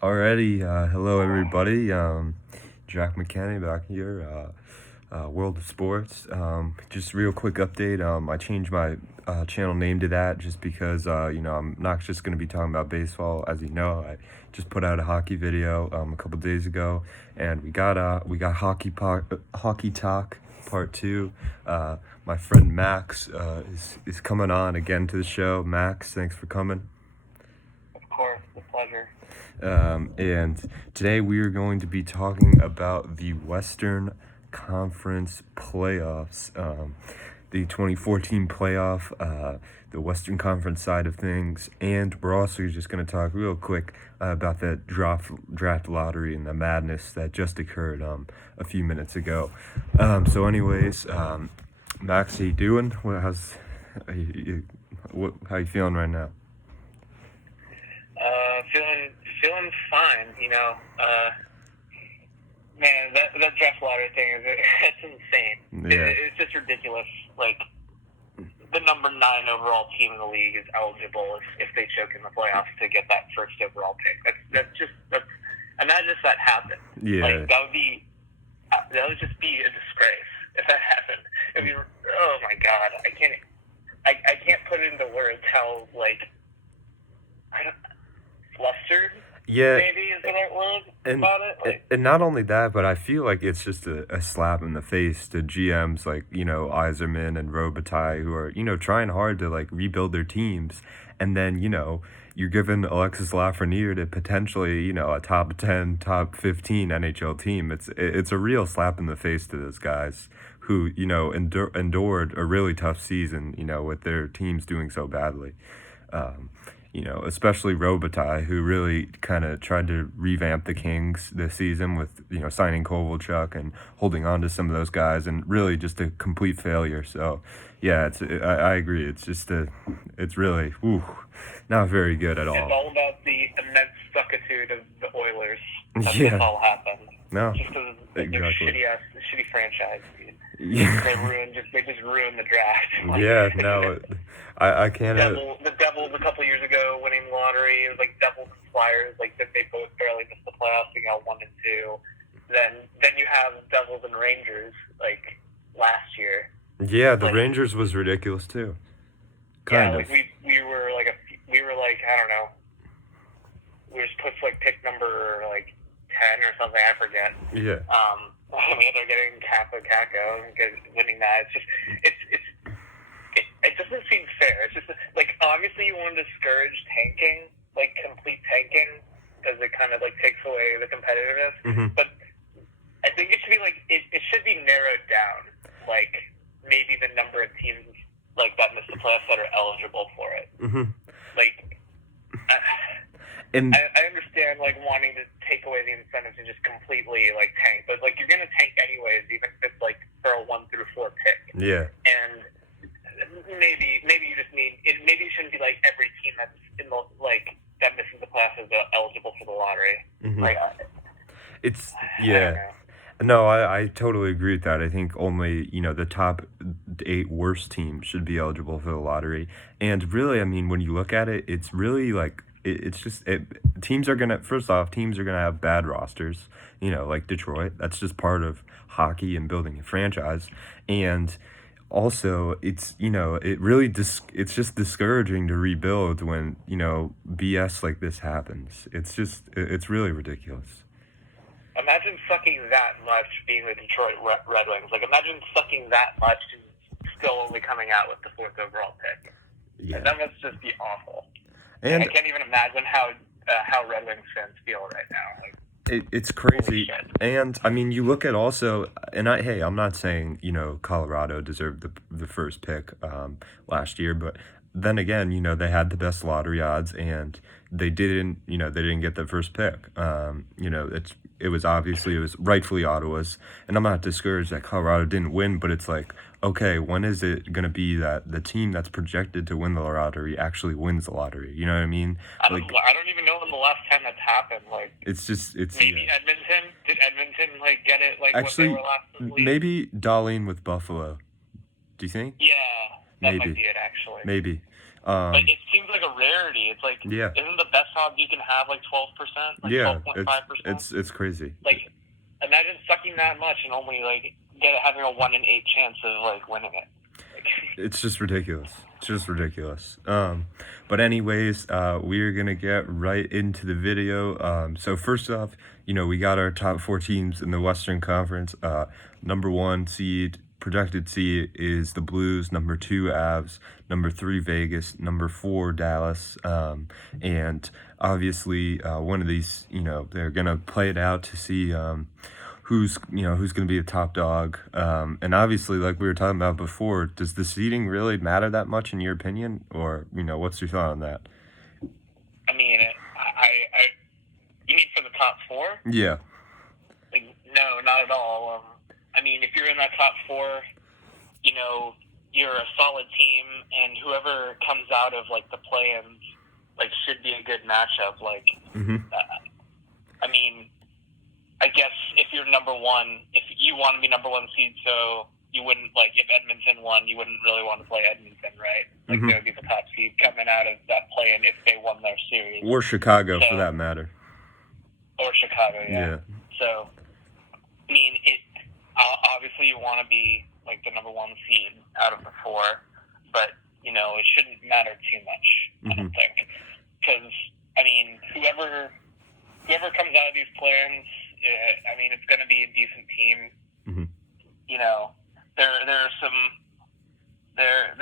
Alrighty, hello everybody. Jack McKenney back here, World of Sports. Just real quick update. I changed my channel name to that just because I'm not just going to be talking about baseball. As you know, I just put out a hockey video a couple days ago, and we got hockey talk part two. My friend Max is coming on again to the show. Max, thanks for coming. Of course, a pleasure. And today we are going to be talking about the Western Conference playoffs, the 2014 playoff, the Western Conference side of things, and we're also just going to talk real quick about that draft lottery and the madness that just occurred a few minutes ago. So anyways, Max, how you doing? How you feeling right now? Feeling fine. Man, that draft lottery thing it's insane. Yeah. It's just ridiculous. Like the number 9 overall team in the league is eligible if they choke in the playoffs to get that first overall pick. That's imagine if that happened. Yeah. Like that would just be a disgrace if that happened. Oh my God, I can't put it into words how flustered. Yeah, maybe is the right word about it. And not only that, but I feel like it's just a slap in the face to GMs like, Yzerman and Robitaille, who are, trying hard to like rebuild their teams. And then, you're giving Alexis Lafreniere to potentially, a top 10, top 15 NHL team. It's a real slap in the face to those guys who, endured a really tough season, with their teams doing so badly. Especially Robitaille, who really kind of tried to revamp the Kings this season with, signing Kovalchuk and holding on to some of those guys, and really just a complete failure. So, yeah, I agree. It's really, not very good at all. It's all about the immense suckitude of the Oilers. Yeah. all happened. No. Just because exactly. They're shitty franchise. Dude. Yeah. They just ruined the draft. Yeah, no, I can't. The Devils a couple years ago winning the lottery. It was like Devils and Flyers. Like they both barely missed the playoffs. They got 1 and 2. Then you have Devils and Rangers like last year. Yeah, the Rangers was ridiculous too. Kind of. Like we were like I don't know. We were supposed to like pick number like 10 or something. I forget. Yeah. We ended up getting Kako and winning that. It doesn't seem fair. It's just like obviously you want to discourage tanking, like complete tanking, because it kind of like takes away the competitiveness. Mm-hmm. But I think it should be like it should be narrowed down, like maybe the number of teams like that miss the playoffs that are eligible for it. Mm-hmm. Like. I understand like wanting to take away the incentives and just completely like tank, but like you're gonna tank anyways, even if it's like for a 1 through 4 pick. Yeah. And maybe you just need it. Maybe it shouldn't be like every team that's in the like that misses the playoffs is eligible for the lottery. Mm-hmm. It's yeah. No, I totally agree with that. I think only, the top 8 worst teams should be eligible for the lottery. And really, I mean, when you look at it, it's really like teams are gonna have bad rosters, like Detroit. That's just part of hockey and building a franchise. And also it's it's just discouraging to rebuild when BS like this happens. It's really ridiculous. Imagine sucking that much being the Detroit Red Wings. Like imagine sucking that much and still only coming out with the 4th overall pick. Yeah. That must just be awful. And I can't even imagine how Red Wings fans feel right now. Like, it's crazy. And I mean, you look at also, and I'm not saying Colorado deserved the first pick last year, but then again, they had the best lottery odds, and they didn't get the first pick. It was rightfully Ottawa's, and I'm not discouraged that Colorado didn't win, but it's like, okay, when is it going to be that the team that's projected to win the lottery actually wins the lottery? You know what I mean? I don't even know when the last time that's happened. Like, it's maybe yeah. Edmonton. Did Edmonton like get it? Like actually, when they were last in the league? Maybe Darlene with Buffalo. Do you think? Yeah, that maybe. might be it actually. Maybe. But it seems like a rarity. It's like, Yeah. isn't the best odds you can have like 12%, like Yeah, 12.5%? it's crazy. Like, imagine sucking that much and only like having a 1 in 8 chance of like winning it. Like, It's just ridiculous. It's just ridiculous. But anyways, we're gonna get right into the video. So first off, we got our top 4 teams in the Western Conference. Number 1 seed, projected seed, is the Blues. Number 2, Avs. Number 3, Vegas. Number 4, Dallas. And obviously, one of these, they're gonna play it out to see who's going to be a top dog. And obviously, like we were talking about before, does the seeding really matter that much in your opinion, or what's your thought on that? I mean, you mean for the top 4? Yeah. Like, no, not at all. I mean, if you're in that top 4, you're a solid team, and whoever comes out of like the play-ins, like, should be a good matchup. Like, I mean, I guess if you're number 1, if you want to be number 1 seed, so you wouldn't, like, if Edmonton won, you wouldn't really want to play Edmonton, right? Like, they would be the top seed coming out of that play-in if they won their series. Or Chicago, for that matter. Or Chicago, yeah. So, I mean, obviously you want to be, like, the number 1 seed out of the 4, but, it shouldn't matter too much, I don't think. Because, I mean, whoever comes out of these play-ins, I mean, it's going to be a decent team. There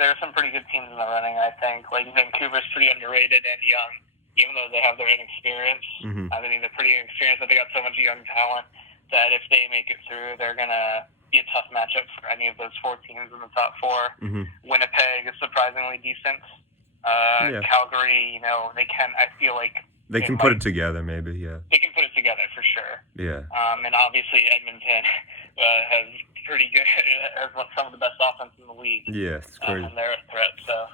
are some pretty good teams in the running, I think. Like, Vancouver's pretty underrated and young, even though they have their inexperience. I mean, they're pretty inexperienced, but they got so much young talent that if they make it through, they're going to be a tough matchup for any of those 4 teams in the top 4. Winnipeg is surprisingly decent. Calgary, I feel like they can put it together, maybe, yeah. They can put it together for sure. Yeah. And obviously Edmonton has pretty good, has some of the best offense in the league. Yeah, it's crazy. And they're a threat, so.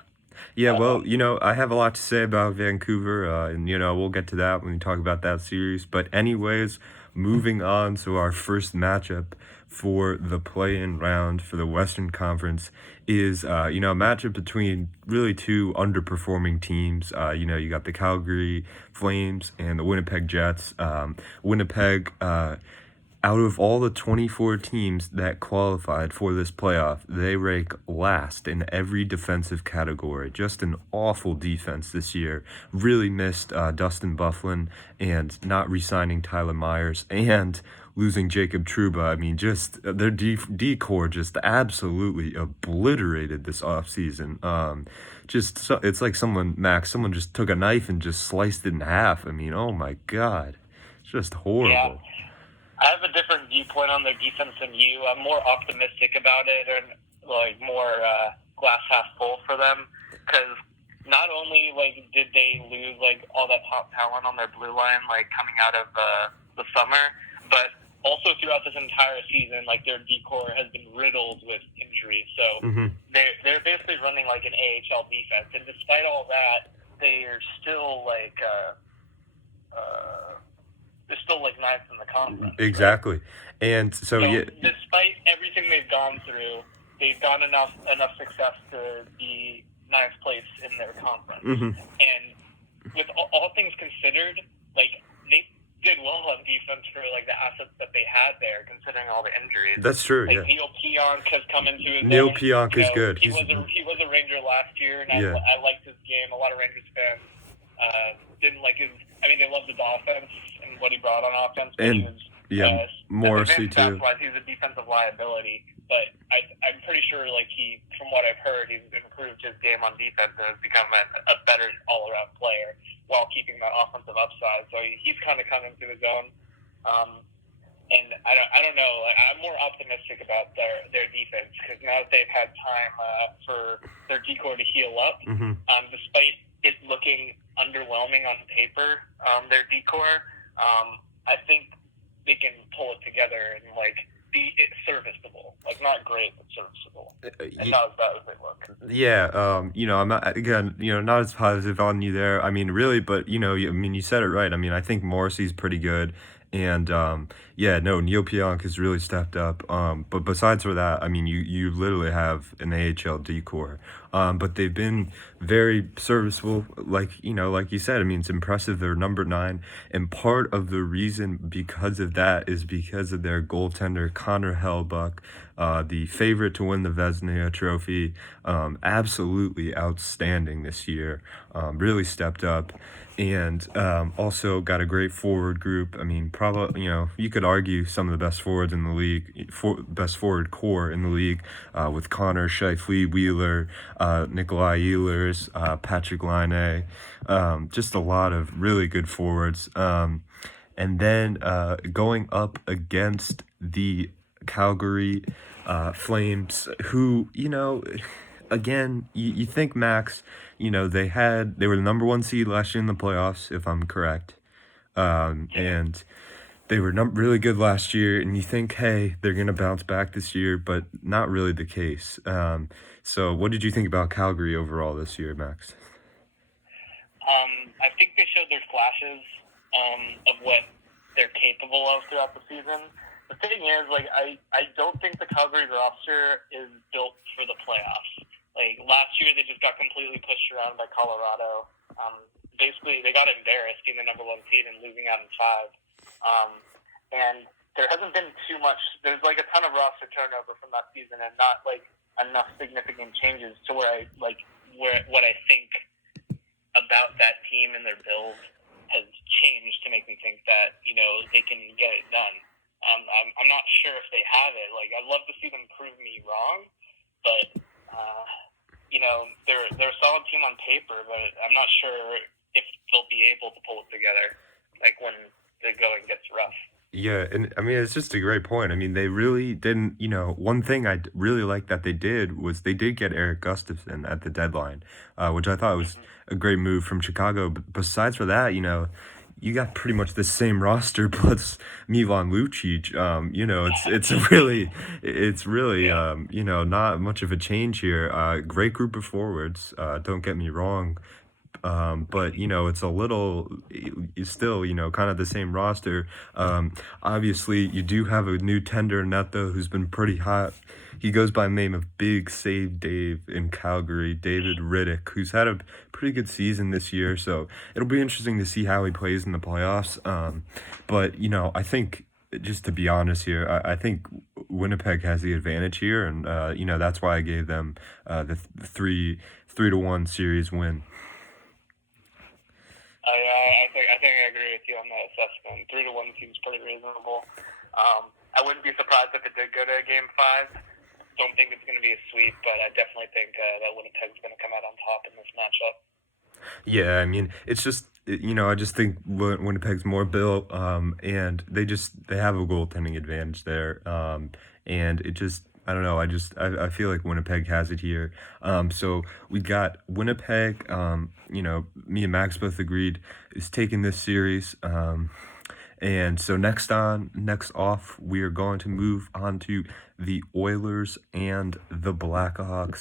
Yeah, well, I have a lot to say about Vancouver, and, we'll get to that when we talk about that series. But anyways, moving on to our first matchup for the play-in round for the Western Conference is, a matchup between really 2 underperforming teams. You got the Calgary Flames and the Winnipeg Jets. Winnipeg, out of all the 24 teams that qualified for this playoff, they rank last in every defensive category. Just an awful defense this year. Really missed Dustin Byfuglien and not re-signing Tyler Myers and losing Jacob Trouba. I mean, just their D-core just absolutely obliterated this offseason. It's like someone just took a knife and just sliced it in half. I mean, oh my God. It's just horrible. Yeah. I have a different viewpoint on their defense than you. I'm more optimistic about it, and like more glass half full for them, because not only like did they lose like all that top talent on their blue line like coming out of the summer, but also throughout this entire season, like their D-core has been riddled with injuries. So they're basically running like an AHL defense, and despite all that, they are still like. They're still like ninth in the conference. Exactly, right? And so despite everything they've gone through, they've gotten enough success to be ninth place in their conference. And with all things considered, like they did well on defense for like the assets that they had there, considering all the injuries. That's true. Like, Neil Pionk has come into his Neil own. Pionk is good. He was a Ranger last year, and I liked his game. A lot of Rangers fans didn't like his. I mean, they loved his offense and what he brought on offense. But and he was, Morrissey too. Stats-wise, he's a defensive liability. But I'm pretty sure, like from what I've heard, he's improved his game on defense and has become a better all-around player while keeping that offensive upside. So he's kind of come into his own. And I don't know. I'm more optimistic about their defense because now that they've had time for their D-core to heal up, despite it looking underwhelming on paper, their D-core, I think they can pull it together and like be serviceable, like not great but serviceable, and not as bad as they look. Yeah, I'm not not as positive on you there. I mean, really, but you said it right. I mean, I think Morrissey's pretty good, And yeah, no, Neil Pionk has really stepped up. But besides for that, I mean, you literally have an AHL D core. But they've been very serviceable, like like you said. I mean, it's impressive. They're number 9, and part of the reason because of that is because of their goaltender Connor Hellbuck, the favorite to win the Vezina Trophy. Absolutely outstanding this year. Really stepped up, and also got a great forward group. I mean, probably you could argue some of the best forwards in the league, best forward core in the league, with Connor Scheifele, Wheeler, Nikolai Ehlers, Patrick Laine, just a lot of really good forwards. And then going up against the Calgary Flames, who again, you think Max, they were the number 1 seed last year in the playoffs, if I'm correct, and they were really good last year, and you think, hey, they're gonna bounce back this year, but not really the case. So what did you think about Calgary overall this year, Max? I think they showed their flashes of what they're capable of throughout the season. The thing is, like, I don't think the Calgary roster is built for the playoffs. Like, last year, they just got completely pushed around by Colorado. Basically, they got embarrassed being the number 1 seed and losing out in 5. And there hasn't been too much. There's, like, a ton of roster turnover from that season and not, like, enough significant changes to where what I think about that team and their build has changed to make me think that, they can get it done. I'm not sure if they have it. Like, I'd love to see them prove me wrong, but they're a solid team on paper, but I'm not sure if they'll be able to pull it together, like when the going gets rough. Yeah, and I mean, it's just a great point. I mean, they really didn't, one thing I really like that they did was they did get Eric Gustafson at the deadline, which I thought was a great move from Chicago. But besides for that, you got pretty much the same roster plus Milan Lucic. It's really not much of a change here. Great group of forwards. Don't get me wrong. But it's a little, it's still, kind of the same roster. Obviously, you do have a new tender Neto who's been pretty hot. He goes by the name of Big Save Dave in Calgary, David Riddick, who's had a pretty good season this year. So it'll be interesting to see how he plays in the playoffs. But I think, just to be honest here, I think Winnipeg has the advantage here, and that's why I gave them the 3-1 series win. I think I agree with you on that assessment. 3-1 seems pretty reasonable. I wouldn't be surprised if it did go to Game 5. Don't think it's going to be a sweep, but I definitely think that Winnipeg's going to come out on top in this matchup. Yeah, I mean, it's just I just think Winnipeg's more built, and they have a goaltending advantage there, and it just. I don't know. I feel like Winnipeg has it here. So we got Winnipeg. Me and Max both agreed is taking this series. And so next off, we are going to move on to the Oilers and the Blackhawks.